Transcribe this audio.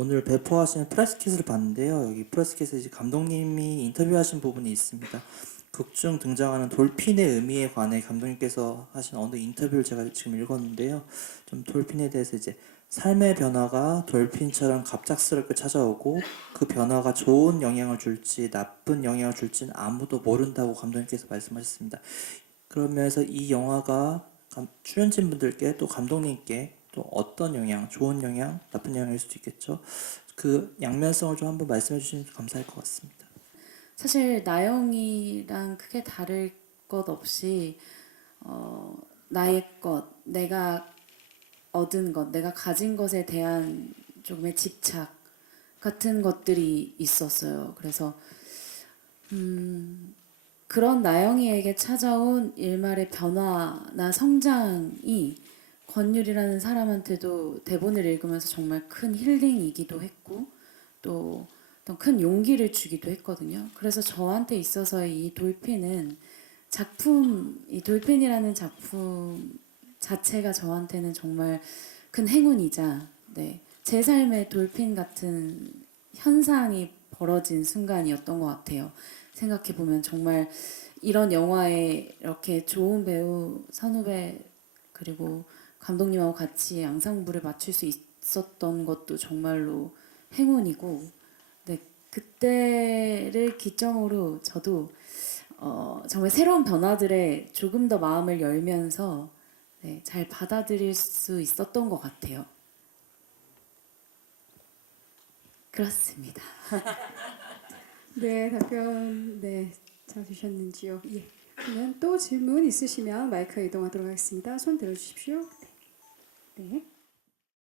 오늘 배포하신 프레스킷을 봤는데요. 여기 프레스킷에 이제 감독님이 인터뷰하신 부분이 있습니다. 극중 등장하는 돌핀의 의미에 관해 감독님께서 하신 어느 인터뷰를 제가 지금 읽었는데요. 좀 돌핀에 대해서 이제 삶의 변화가 돌핀처럼 갑작스럽게 찾아오고 그 변화가 좋은 영향을 줄지 나쁜 영향을 줄지는 아무도 모른다고 감독님께서 말씀하셨습니다. 그런 면에서 이 영화가 감- 출연진 분들께 또 감독님께 또 어떤 영향, 좋은 영향, 나쁜 영향일 수도 있겠죠. 그 양면성을 좀 한번 말씀해 주시면 감사할 것 같습니다. 사실 나영이랑 크게 다를 것 없이 어, 나의 것, 내가 얻은 것, 내가 가진 것에 대한 조금의 집착 같은 것들이 있었어요. 그래서 음, 그런 나영이에게 찾아온 일말의 변화나 성장이 권율이라는 사람한테도 대본을 읽으면서 정말 큰 힐링이기도 했고 또 어떤 큰 용기를 주기도 했거든요. 그래서 저한테 있어서의 이 돌핀은 작품, 이 돌핀이라는 작품 자체가 저한테는 정말 큰 행운이자, 네, 제 삶의 돌핀 같은 현상이 벌어진 순간이었던 것 같아요. 생각해 보면 정말 이런 영화에 이렇게 좋은 배우 선후배 그리고 감독님하고 같이 앙상블을 맞출 수 있었던 것도 정말로 행운이고 네, 그때를 기점으로 저도 어, 정말 새로운 변화들에 조금 더 마음을 열면서 네, 잘 받아들일 수 있었던 것 같아요. 그렇습니다. 네, 답변 네, 잘 주셨는지요? 예. 그러면 또 질문 있으시면 마이크 이동하도록 하겠습니다. 손 들어주십시오. 네.